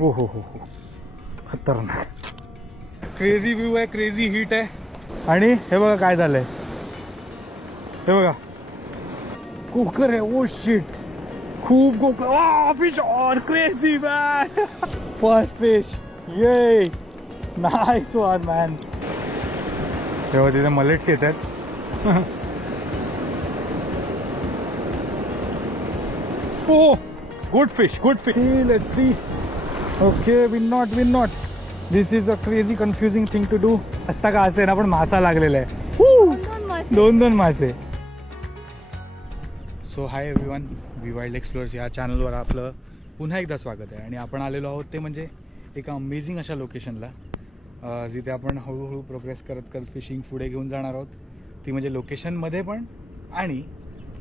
ओ हो खतरनाक crazy view आहे, क्रेझी हीट आहे. आणि हे बघा काय झालंय, हे बघा कोकर आहे. ओ शिट, खूप कोकर. Fish on, crazy man. First fish, yeah nice one man. तेव्हा तिथे मलेट्स येत आहेत. Oh good fish, good fish. Let's see. Okay, wind knot. This is a crazy confusing thing to do. असता का असेल ना, पण मासा लागलेला आहे. दोन मासे. So hi everyone, we wild explorers या चॅनलवर आपलं पुन्हा एकदा स्वागत आहे. आणि आपण आलेलो आहोत ते म्हणजे एका अमेझिंग अशा लोकेशनला, जिथे आपण हळूहळू प्रोग्रेस करत फिशिंग पुढे घेऊन जाणार आहोत. ती म्हणजे लोकेशनमध्ये पण, आणि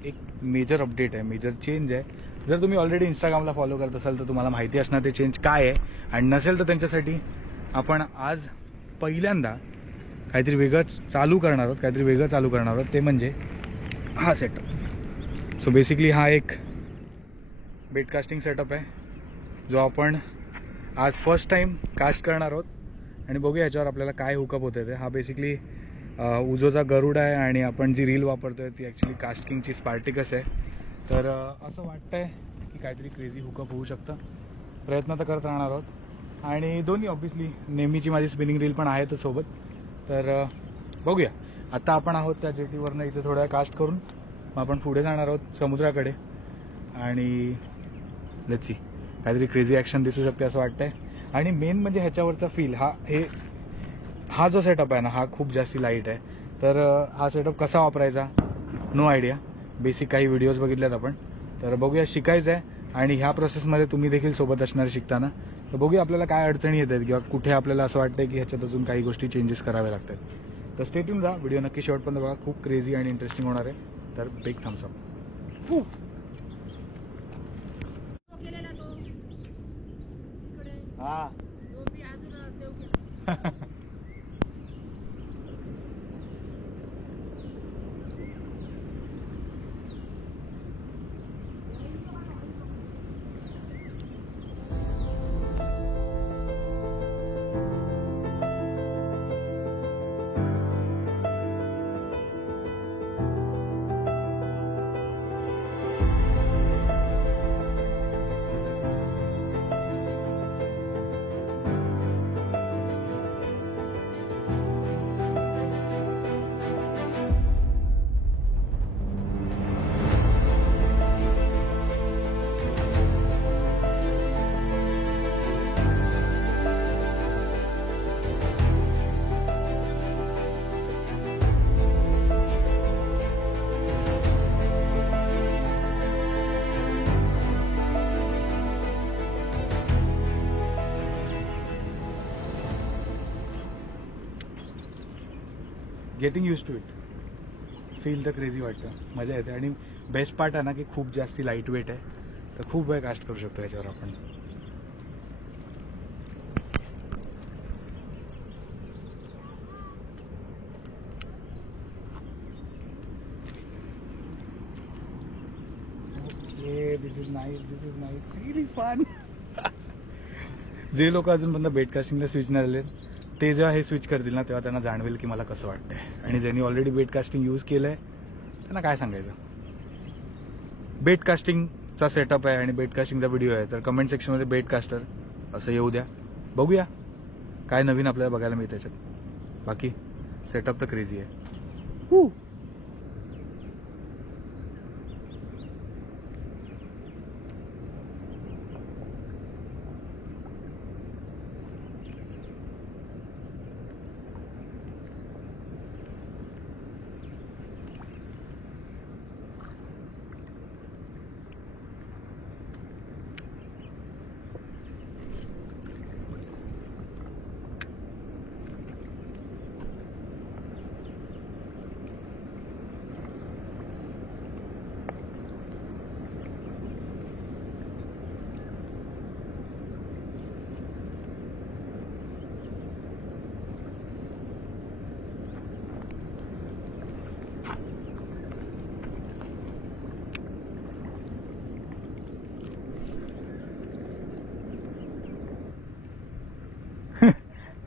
एक मेजर अपडेट आहे, मेजर चेंज आहे. जर तुम्ही ऑलरेडी इंस्टाग्रामला फॉलो करत असाल तर तुम्हाला माहिती असणार ते चेंज काय आहे. आणि नसेल तर त्यांच्यासाठी आपण आज पहिल्यांदा काहीतरी वेगळं चालू करणार आहोत. ते म्हणजे हा सेटअप. सो बेसिकली हा एक बेटकास्टिंग सेटअप आहे, जो आपण आज फर्स्ट टाइम कास्ट करणार आहोत. आणि बघूया याच्यावर आपल्याला काय हुकअप होतं ते. हा बेसिकली उजोचा गरुड आहे, आणि आपण जी रील वापरतोय ती ॲक्च्युली कास्टिंगची स्पार्टिकस आहे. तर असं वाटतंय की काहीतरी क्रेझी हुकअप होऊ शकतं. प्रयत्न तर करत राहणार आहोत. आणि दोन्ही ऑब्व्हियसली नेहमीची माझी स्पिनिंग रील पण आहे सोबत. तर बघूया. आता आपण आहोत त्या जेटीवरनं, इथे थोड्या कास्ट करून मग आपण पुढे जाणार आहोत समुद्राकडे. आणि लेट्स सी, काहीतरी क्रेझी ॲक्शन दिसू शकते असं वाटतंय. आणि मेन म्हणजे ह्याच्यावरचा फील, हा जो सेटअप आहे ना, हा खूप जास्ती लाईट आहे. तर हा सेटअप कसा वापरायचा, नो आयडिया. बेसिक काही व्हिडिओज बघितल्यात आपण, तर बघूया. शिकायचं आहे, आणि ह्या प्रोसेसमध्ये तुम्ही देखील सोबत असणार शिकताना. तर बघूया आपल्याला काय अडचणी येत आहेत, किंवा कुठे आपल्याला असं वाटतंय की ह्याच्यात अजून काही गोष्टी चेंजेस कराव्या लागतात. तर स्टे ट्यून राहा, व्हिडिओ नक्की शेवटपर्यंत बघा. खूप क्रेझी आणि इंटरेस्टिंग होणार आहे. तर बिग थम्स अप. हा getting use to it. Feel the crazy वाटतं, मजा येते. आणि बेस्ट पार्ट आहे ना की खूप जास्ती लाईट वेट आहे, तर खूप वेळ कास्ट करू शकतो याच्यावर आपण. Okay, this is nice, really fun. जे लोक अजूनपर्यंत बेटकास्टिंगला स्विच नाही झाले, ते जेव्हा हे स्विच करतील ना, तेव्हा त्यांना जाणवेल की मला कसं वाटतंय. आणि ज्यांनी ऑलरेडी बेटकास्टिंग यूज केलं आहे त्यांना काय सांगायचं. बेटकास्टिंगचा सेटअप आहे आणि बेटकास्टिंगचा व्हिडिओ आहे, तर कमेंट सेक्शनमध्ये बेटकास्टर असं येऊ द्या. बघूया काय नवीन आपल्याला बघायला मिळतं त्याच्यात. बाकी सेटअप तर क्रेझी आहे.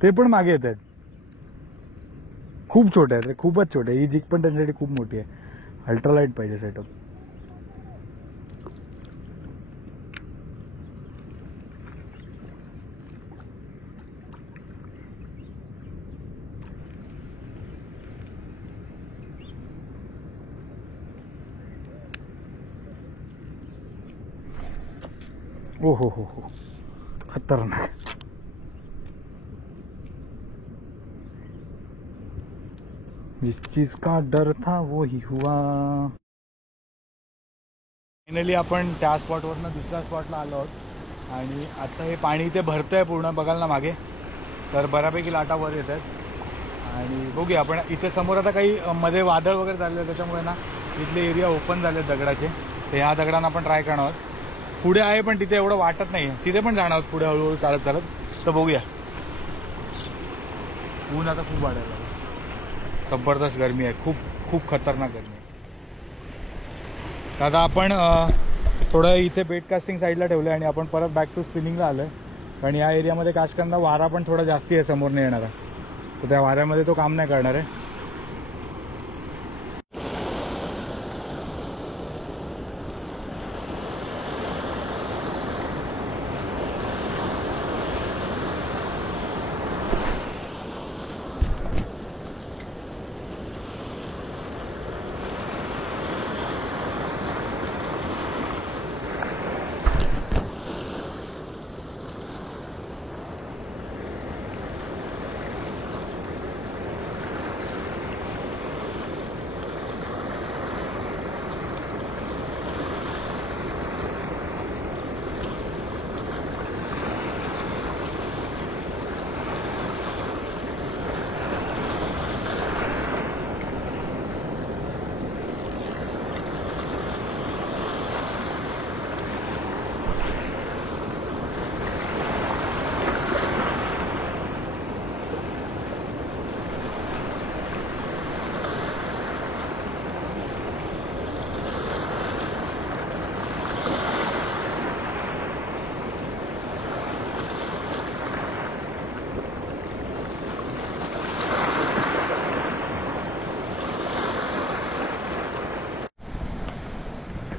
ते पण मागे येत आहेत. खूप छोटे आहेत रे, खूपच छोटे. ही जिग पण त्यांच्यासाठी खूप मोठी आहे. अल्ट्रालाइट पाहिजे सेटअप. ओ हो, खतरनाक. जिस चीज का डर था वो ही हुआ. फायनली आपण त्या स्पॉटवरनं दुसऱ्या स्पॉटला आलो आहोत आणि आता हे पाणी इथे भरतंय पूर्ण, बघाल ना मागे, तर बऱ्यापैकी लाटा वर येत आहेत. आणि बघूया आपण इथे समोर आता काही मध्ये वादळ वगैरे झाले, त्याच्यामुळे ना इथले एरिया ओपन झाले दगडाचे. तर ह्या दगडांना आपण ट्राय करणार आहोत. पुढे आहे पण तिथे एवढं वाटत नाही, तिथे पण जाणार आहोत पुढे हळूहळू चालत चालत. तर बघूया. ऊन आता खूप वाढायला लागलं, जबरदस्त गरमी आहे, खूप खूप खतरनाक गरमी आहे. आता आपण थोडं इथे बेट कास्टिंग साईडला ठेवलं आणि आपण परत बॅक टू स्पिनिंगला आलो आहे. आणि या एरियामध्ये कास्ट करताना वारा पण थोडा जास्ती आहे समोरने येणारा, तर त्या वाऱ्यामध्ये तो काम नाही करणार आहे.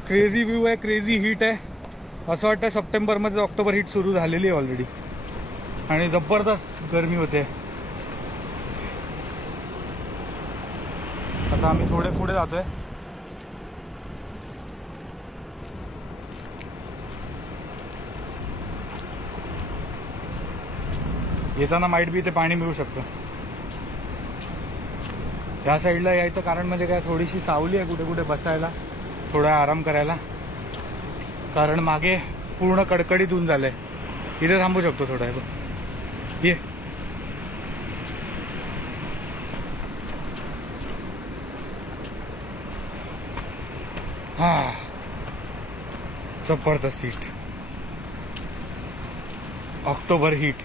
क्रेझी व्ह्यू आहे, क्रेझी हीट आहे. असं वाटतं सप्टेंबरमध्ये ऑक्टोबर हीट सुरू झालेली आहे ऑलरेडी आणि जबरदस्त गरमी होते. आता आम्ही थोडे पुढे जातोय. येताना माईट बी इथे पाणी मिळू शकतं. या साईडला यायचं कारण म्हणजे काय, थोडीशी सावली आहे कुठे कुठे बसायला, थोडा आराम करायला. कारण मागे पूर्ण कडकडीत ऊन झालंय. इथे थांबू शकतो थोडा. ये हा, जबरदस्त हीट, ऑक्टोबर हीट.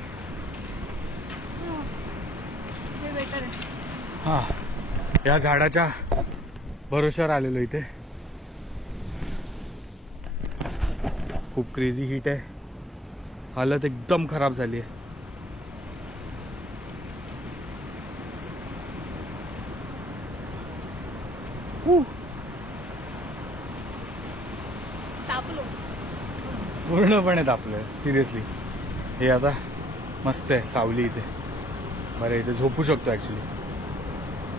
हा, या झाडाच्या भरोश्यावर आलेलो इथे. खूप क्रेझी हीट आहे, हालत एकदम खराब झाली आहे. पूर्णपणे तापलं सिरियसली. हे आता मस्त आहे सावली इथे, बरं इथे झोपू शकतो ॲक्च्युली,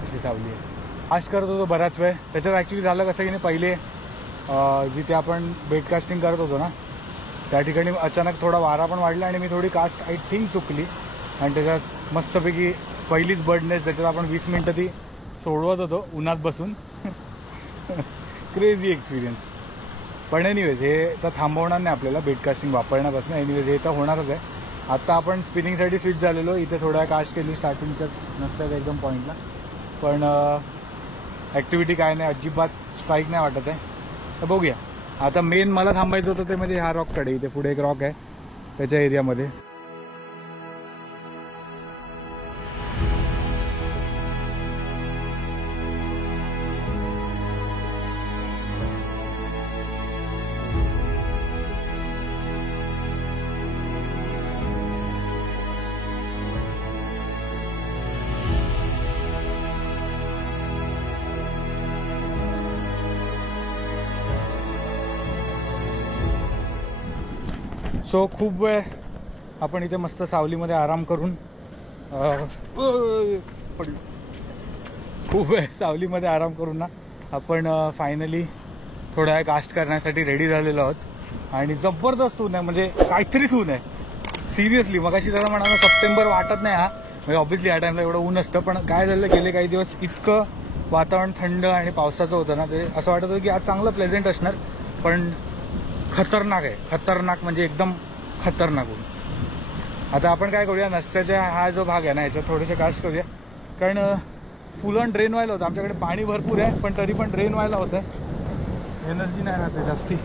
अशी सावली आहे. आश करत होतो बराच वेळ. त्याच्यात ॲक्च्युली झालं कसं की नाही, पहिले जिथे आपण बेट कास्टिंग करत होतो ना त्या ठिकाणी अचानक थोडा वारा पण वाढला आणि मी थोडी कास्ट आय थिंक चुकली आणि त्याच्यात मस्तपैकी पहिलीच बर्डनेस, त्याच्यात आपण 20 मिनटं ती सोडवत होतो उन्हात बसून. Crazy experience. पण एनिवेज हे तर थांबवणार नाही आपल्याला बेट कास्टिंग वापरण्यापासून. एनिवेज हे तर होणारच आहे. आता आपण स्पिनिंगसाठी स्विच झालेलो. इथे थोड्या कास्ट केली स्टार्टिंगच्याच नसतात एकदम पॉईंटला, पण ॲक्टिव्हिटी काय नाही, अजिबात स्ट्राईक नाही वाटत आहे. तर बघूया. आता मेन मला थांबायचं होतं ते म्हणजे ह्या रॉककडे. इथे पुढे एक रॉक आहे त्याच्या एरियामध्ये. सो खूप वेळ आपण इथे मस्त सावलीमध्ये आराम करून खूप वेळ सावलीमध्ये आराम करून ना आपण फायनली थोडा वेळ कास्ट करण्यासाठी रेडी झालेलो आहोत. आणि जबरदस्त ऊन आहे, म्हणजे काहीतरीच ऊन आहे सिरियसली. मगाशी जरा म्हणाला सप्टेंबर वाटत नाही हा, म्हणजे ऑब्व्हियसली या टाइमला एवढं ऊन असतं, पण काय झालं गेले काही दिवस इतकं वातावरण थंड आणि पावसाचं होतं ना, ते असं वाटत होतं की आज चांगलं प्लेझेंट असणार, पण खतरनाक आहे. खतरनाक म्हणजे एकदम खतरनाक ऊन. आता आपण काय करूया, नसत्याच्या हा जो भाग आहे ना याच्यात थोडेसे कास्ट करूया, कारण फुल ऑन ड्रेन व्हायला होतं. आमच्याकडे पाणी भरपूर आहे पण तरी पण ड्रेन व्हायला होतं, एनर्जी नाही राहते जास्ती.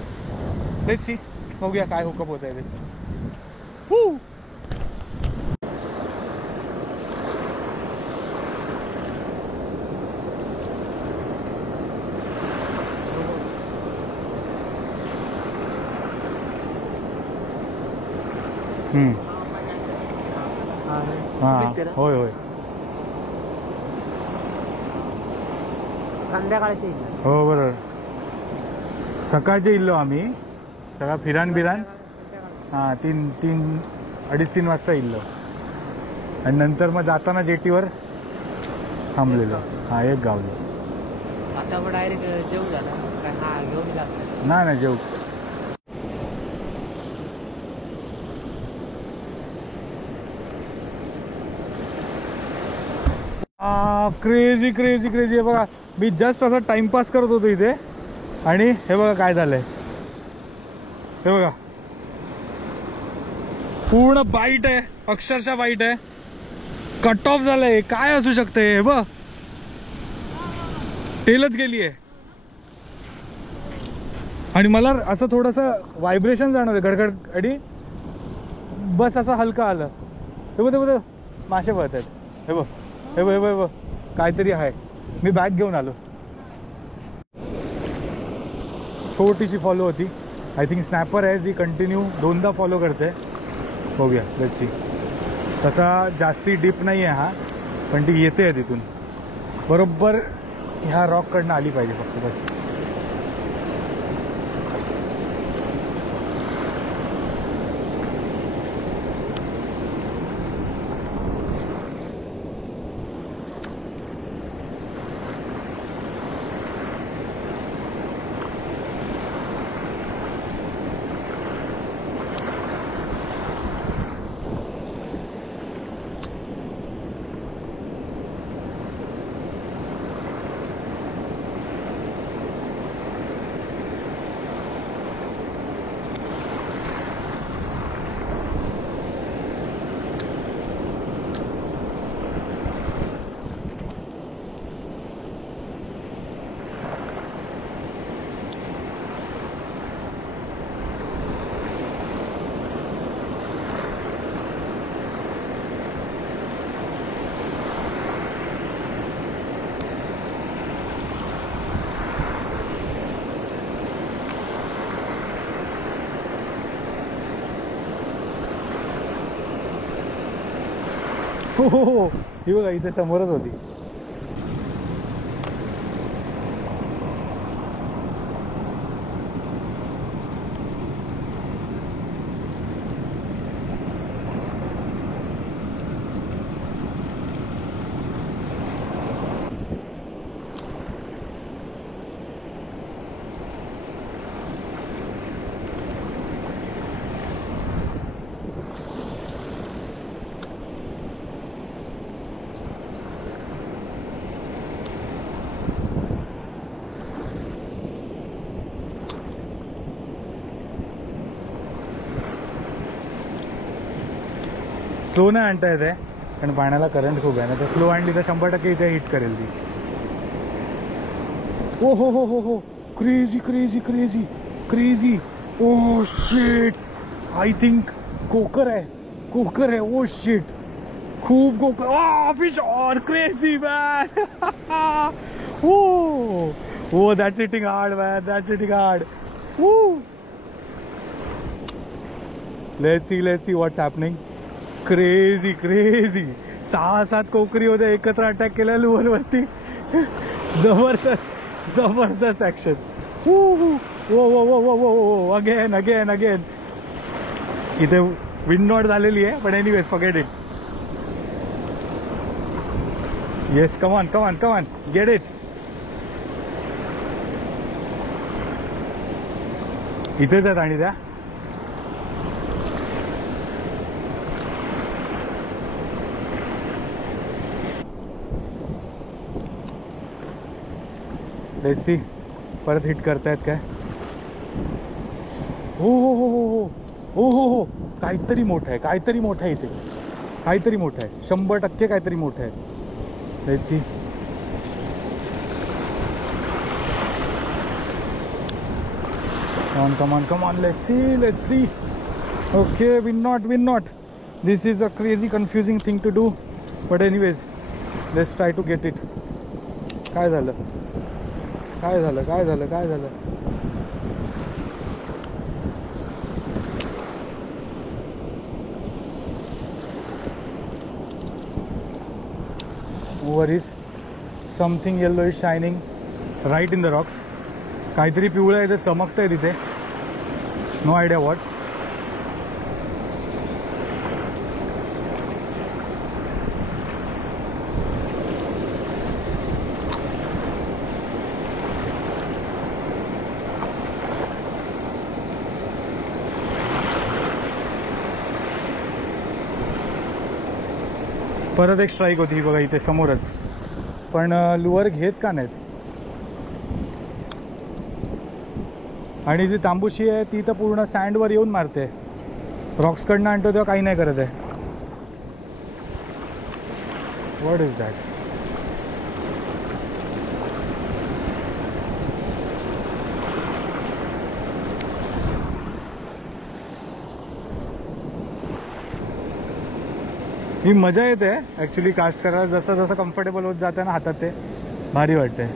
लेट्स सी, बघूया काय हुकअप होत आहे ते. हां होय होय संध्याकाळचे हो बरोबर. सकाळचे इल्लो आम्ही सगळा फिरान बिरान. हां 3-3-3:30 वाजता इल्लो आणि नंतर मग जाताना जेटीवर थांबलेलो. हां एक गावलो. आता मग डायरेक्ट जेवू झाला काय? हा घेऊन जातो. नाही जेवू. Crazy crazy crazy. हे बघा मी जस्ट असं टाइमपास करत होतो इथे आणि हे बघा काय झालंय. हे बघा पूर्ण बाईट आहे, अक्षरशः बाईट आहे. कट ऑफ झालंय. काय असू शकते हे बघ, टेलच गेली आहे. आणि मला असं थोडंसं व्हायब्रेशन जाणवलं गडगड आणि बस असं हलकं आलं. हे बघ मासे पळत आहेत. हे बघ हे बघ हे बघ काहीतरी आहे. मी बॅग घेऊन आलो. छोटीशी फॉलो होती, आय थिंक स्नॅपर आहे जी कंटिन्यू 2दा फॉलो करते. बघूया लेट्स सी. तसा जास्ती डीप नाही आहे हा, पण ती येते आहे तिथून बरोबर ह्या रॉककडनं आली पाहिजे फक्त बस. हो ही बघा इथे समोरच होती. स्लो नाही आणता येते कारण पाण्याला करंट खूप आहे ना, तर स्लो आणली तर 100% इथे हिट करेल ती. ओ हो crazy crazy crazy crazy. Oh shit, I think कोकर आहे. ओ शिट, खूप कोकर. Fish on, crazy man. Oh that's hitting hard man, that's hitting hard. Let's see what's happening. Crazy crazy. 6-7 कोकरी होते एकत्र अटॅक केला लुअर वरती. जबरदस्त ऍक्शन. वो अगेन. इथे विंड नॉट झालेली आहे, पण anyways forget it. Yes, come on come on come on, get it. इथेच आहेत आणि त्या लेट्स सी परत हिट करतायत काय. हो हो हो हो हो हो हो हो, काहीतरी मोठं आहे, काहीतरी मोठं आहे इथे, काहीतरी मोठं आहे, 100% काहीतरी मोठं आहे. Let's see. Come on, come on, let's see. Okay, win not. This is a crazy confusing thing to do, but anyways, let's try to get it. काय झालं? Over is something yellow is shining right in the rocks. काहीतरी पिवळं आहे, ते चमकतंय तिथे. No idea what. परत एक स्ट्राईक होती बघा इथे समोरच, पण लुअर घेत का नाहीत. आणि जी तांबूशी आहे ती तर पूर्ण सँडवर येऊन मारते. रॉक्सकडनं आणतो तेव्हा काही नाही करत आहे. What is that? ही मजा येते ॲक्च्युली कास्ट करायला. जसं जसं कम्फर्टेबल होत जाते ना हातात, ते भारी वाटते.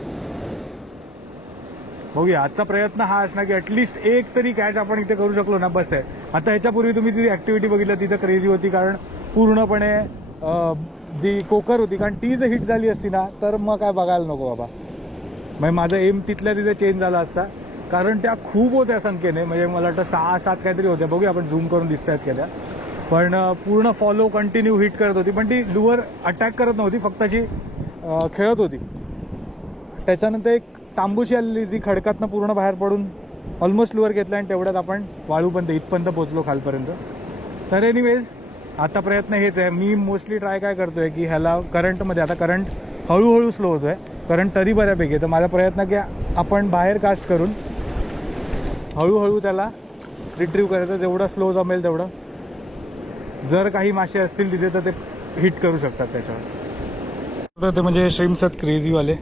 बघूया, आजचा प्रयत्न हा असणार की ॲटलिस्ट एक तरी कॅच आपण इथे करू शकलो ना, बस आहे. आता ह्याच्यापूर्वी तुम्ही ती ॲक्टिव्हिटी बघितलं, तिथं क्रेझी होती, कारण पूर्णपणे जी कोकर होती, कारण ती जर हिट झाली असती ना तर मग काय बघायला नको बाबा. म्हणजे माझं एम तिथल्या तिथे चेंज झाला असता, कारण त्या खूप होत्या संख्येने. म्हणजे मला वाटतं 6-7 काहीतरी होत्या. बघूया आपण झूम करून दिसत आहेत का त्या. पण पूर्ण फॉलो कंटिन्यू हिट करत होती, पण ती लुअर अटॅक करत नव्हती, फक्त अशी खेळत होती. त्याच्यानंतर एक तांबूशी आलेली, जी खडकातनं पूर्ण बाहेर पडून ऑलमोस्ट लुअर घेतला, आणि तेवढ्यात आपण वाळूपर्यंत इथपर्यंत पोहोचलो खालपर्यंत. तर एनिवेज आता प्रयत्न हेच आहे. मी मोस्टली ट्राय काय करतोय की ह्याला करंटमध्ये, आता करंट हळूहळू स्लो होतोय, करंट तरी बऱ्यापैकी आहे. तर माझा प्रयत्न की आपण बाहेर कास्ट करून हळूहळू त्याला रिट्रीव्ह करायचं, जेवढं स्लो जमेल तेवढं. जर काही मासे असतील तिथे तर ते हिट करू शकतात त्याच्यावर. तर ते म्हणजे श्रिम्स आहेत क्रेझीवाले,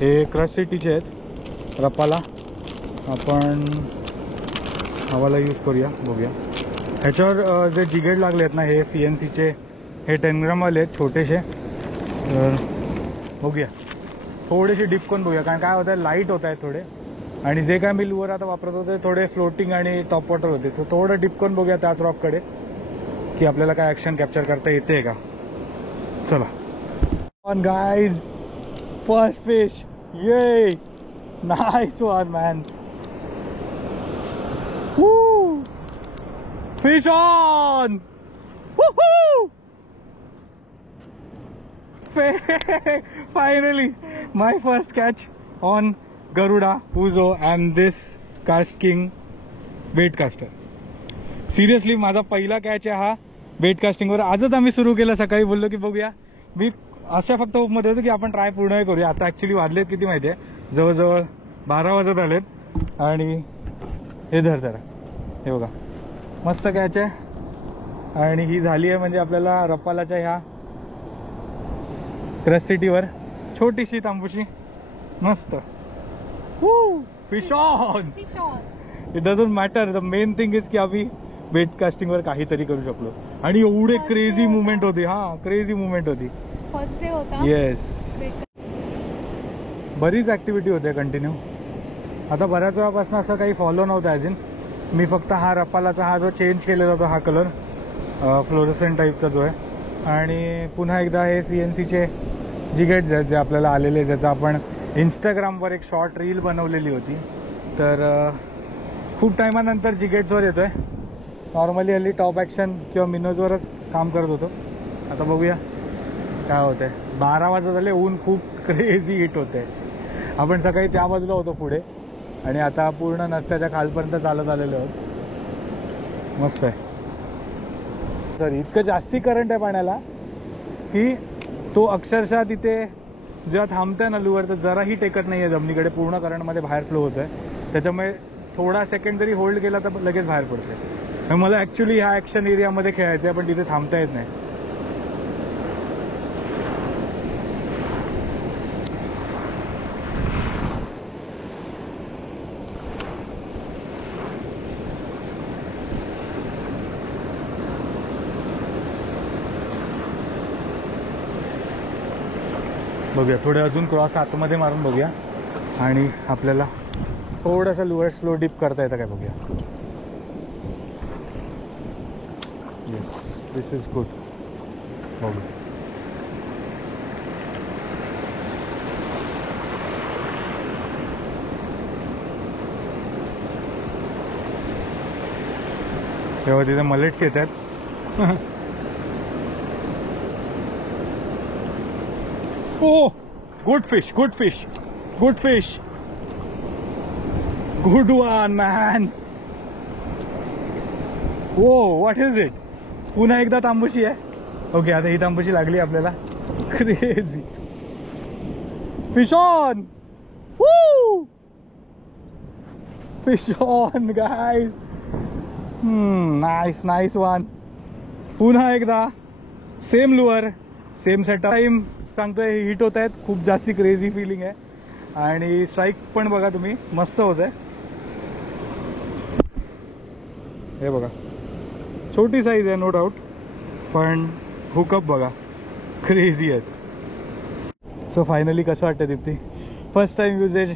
हे क्रश सिटीचे आहेत. रपाला आपण हवाला यूज करूया, बघूया. ह्याच्यावर जे जिगेड लागले आहेत ना, हे CNCचे, हे 10 ग्रामवाले आहेत, छोटेसे. तर बघूया, थोडेसे डिप करून बघूया, कारण काय होतं आहे, लाईट होत आहेत थोडे. आणि जे काय मी लुअर आता वापरत होते थोडे फ्लोटिंग आणि टॉप वॉटर होते. तर थोडं डिप करून बघूया त्याच रॉककडे, की आपल्याला काय ॲक्शन कॅप्चर करता येते का. चला ऑन गाईज, फर्स्ट फिश. ये nice one man. Fish on. Finally my first catch on Garuda, Uzo and this Cast King bait caster. Seriously माझा पहिला कॅच आहे हा बेट कास्टिंगवर. आजच आम्ही सुरू केलं, सकाळी बोललो की बघूया. मी असं फक्त होपमध्ये होतो की आपण ट्राय पूर्ण करूया. आता ॲक्च्युली वाजलेत किती माहिती आहे, जवळजवळ 12 वाजत आलेत. आणि हे धर, हे बघा, मस्त कॅच आहे. आणि ही झाली आहे म्हणजे आपल्याला रपालाच्या ह्या क्रश सिटीवर छोटीशी तांबूशी, मस्त. Fish on. It doesn't matter, the main thing is की आम्ही बेट कास्टिंगवर काहीतरी करू शकलो. आणि एवढे क्रेझी मुवमेंट होती. हा, क्रेझी मुवमेंट होती. फर्स्ट डे होता. येस, बरीच ऍक्टिव्हिटी होते कंटिन्यू. आता बऱ्याच वेळापासून असं काही फॉलो नव्हतं ॲज इन. मी फक्त हा रपालाचा हा जो चेंज केलेला होता, हा कलर फ्लोरोसेंट टाईपचा जो आहे. आणि पुन्हा एकदा हे CNCचे जिगेट्स आहेत जे आपल्याला आलेले, ज्याचा आपण इंस्टाग्रामवर एक शॉर्ट रील बनवलेली होती. तर खूप टायमानंतर जिगेट्सवर येतोय. नॉर्मली हल्ली टॉप ॲक्शन किंवा मिनोजवरच काम करत होतो. आता बघूया काय होतं आहे. 12 वाजता झाले, ऊन खूप क्रेझी हिट होते. आपण सकाळी त्या बाजूला होतो पुढे आणि आता पूर्ण नसत्याच्या खालपर्यंत चालत आलेलो आहोत. मस्त आहे. तर इतकं जास्ती करंट आहे पाण्याला की तो अक्षरशः तिथे जेव्हा थांबतंय ना लुवर तर जराही टेकत नाही आहे जमिनीकडे. पूर्ण करंटमध्ये बाहेर फ्लो होतं आहे. त्याच्यामुळे थोडा सेकंड जरी होल्ड केला तर लगेच बाहेर पडते. मला ॲक्च्युली ह्या ॲक्शन एरियामध्ये खेळायचं आहे पण तिथे थांबता येत नाही. बघूया थोडे अजून क्रॉस आतमध्ये मारून बघूया आणि आपल्याला थोडंसं लुअर स्लो डिप करता येतं काय बघूया. Yes, this is good. बघू तेव्हा तिथे मलेट्स येतात. Oh, good fish, good fish, good fish. Good one, man. Whoa, what is it? पुन्हा एकदा तांबूशी आहे. ओके, आता ही तांबूशी लागली आपल्याला. Crazy. Fish on. Woo! Fish on, guys. Nice, nice one. पुन्हा एकदा same Louvre, same setup. Time सांगतोय हिट होत आहेत. खूप जास्ती क्रेझी फिलिंग आहे आणि स्ट्राईक पण बघा तुम्ही मस्त होत आहे. हे बघा छोटी साईज आहे नो डाऊट पण हुकअप बघा क्रेझी आहेत. सो फायनली कसं वाटतं Deepti? First time uses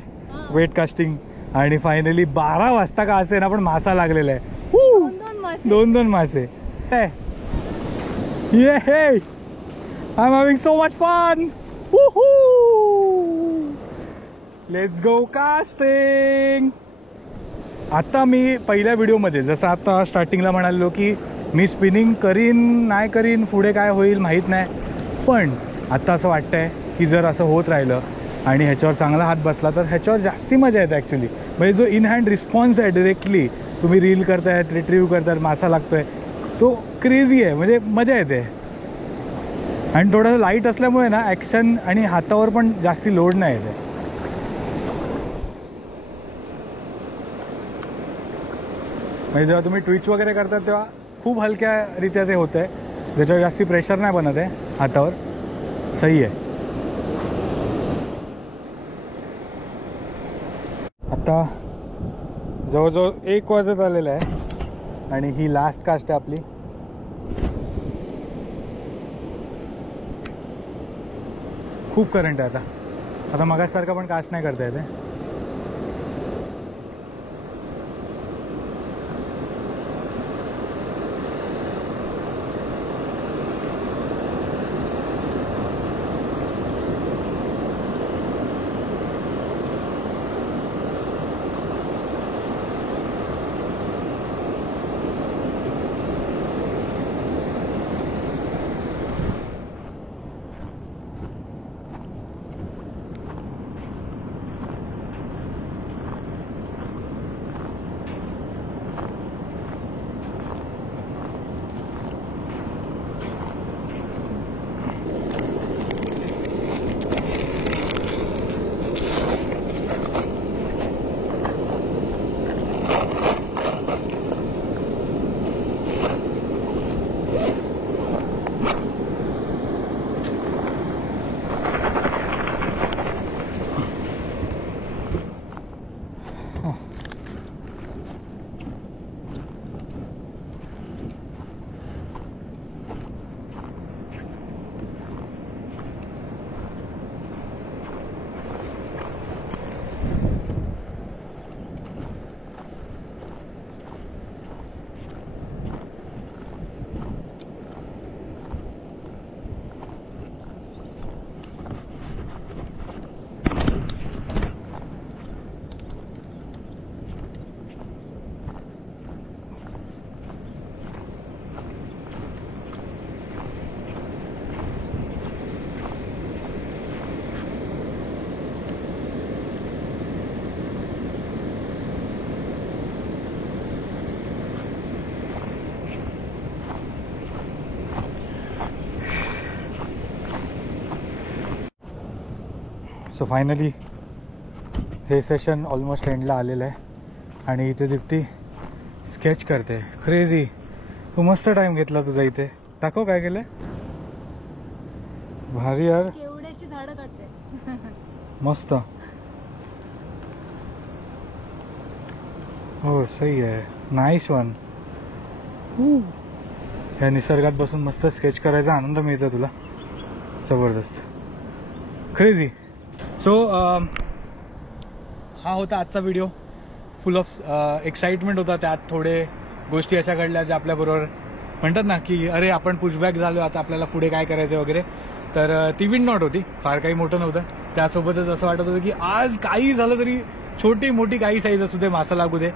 weight casting आणि फायनली 12 वाजता का असे ना पण मासा लागलेला आहे. दोन मासे. ये हे I'm having so much fun. Woohoo! Let's go casting. आता मी पहिल्या व्हिडिओमध्ये जसं आता स्टार्टिंगला म्हणालो की मी स्पिनिंग करीन नाही करीन पुढे काय होईल माहीत नाही. पण आता असं वाटतंय की जर असं होत राहिलं आणि ह्याच्यावर चांगला हात बसला तर ह्याच्यावर जास्ती मजा येते ॲक्च्युली. म्हणजे जो इन हँड रिस्पॉन्स आहे डिरेक्टली तुम्ही रील करतायत रिट्रीव्ह करतायत मासा लागतोय तो क्रेझी आहे. म्हणजे मजा येते आणि थोडंसं लाईट असल्यामुळे ना ॲक्शन आणि हातावर पण जास्ती लोड नाही येते. म्हणजे जेव्हा तुम्ही ट्विच वगैरे करतात तेव्हा खूप हलक्यारित्या ते होतं आहे. ज्याच्यावर जास्ती प्रेशर नाही बनत आहे हातावर. सही आहे. आता जवळजवळ 1 वाजत आलेलं आहे आणि ही लास्ट कास्ट आहे आपली. खूप करंट आहे आता मगासारखा पण कास्ट नाही करता येते. सो फायनली हे सेशन ऑलमोस्ट एंडला आलेलं आहे आणि इथे दीप्ती स्केच करते. क्रेझी. तू मस्त टाइम घेतला तुझा इथे. दाखव काय केलंय. भारी यार. केवड्याची झाडं काढते. मस्त. हो सही आहे. Nice one. ह्या निसर्गात बसून मस्त स्केच करायचा आनंद मिळतो तुला. जबरदस्त. क्रेझी. सो हा होता आजचा व्हिडिओ. फुल ऑफ एक्साइटमेंट होता. त्यात थोडे गोष्टी अशा घडल्या ज्या आपल्याबरोबर म्हणतात ना की अरे आपण पुशबॅक झालो, आता आपल्याला पुढे काय करायचं वगैरे. तर ती विन नॉट होती, फार काही मोठं नव्हतं. त्यासोबतच असं वाटत होतं की आज काही झालं तरी छोटी मोठी काही साईज असू दे, मासा लागू दे,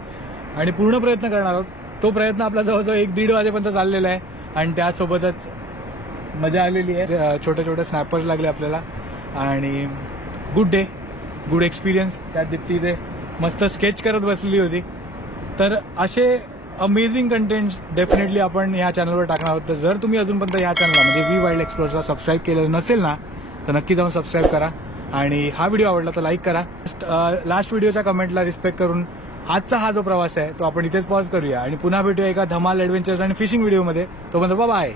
आणि पूर्ण प्रयत्न करणार आहोत. तो प्रयत्न आपला जवळजवळ 1-1.5 वाजेपर्यंत चाललेला आहे आणि त्यासोबतच मजा आलेली आहे. छोटे छोटे स्नॅपर्स लागले आपल्याला आणि गुड डे, गुड एक्सपिरियन्स. त्यात दीप्ती इथे मस्त स्केच करत बसलेली होती. तर असे अमेझिंग कंटेंट डेफिनेटली आपण ह्या चॅनलवर टाकणार आहोत. तर जर तुम्ही अजूनपर्यंत ह्या चॅनलला म्हणजे वी वाईल्ड एक्सप्लोरला सबस्क्राईब केलेलं नसेल ना, तर नक्की जाऊन सबस्क्राईब करा आणि हा व्हिडिओ आवडला तर लाईक करा. लास्ट व्हिडिओच्या कमेंटला रिस्पेक्ट करून आजचा हा जो प्रवास आहे तो आपण इथेच पॉज करूया आणि पुन्हा भेटूया एका धमाल ॲडव्हेंचर्स आणि फिशिंग व्हिडिओमध्ये. तोपर्यंत बाय.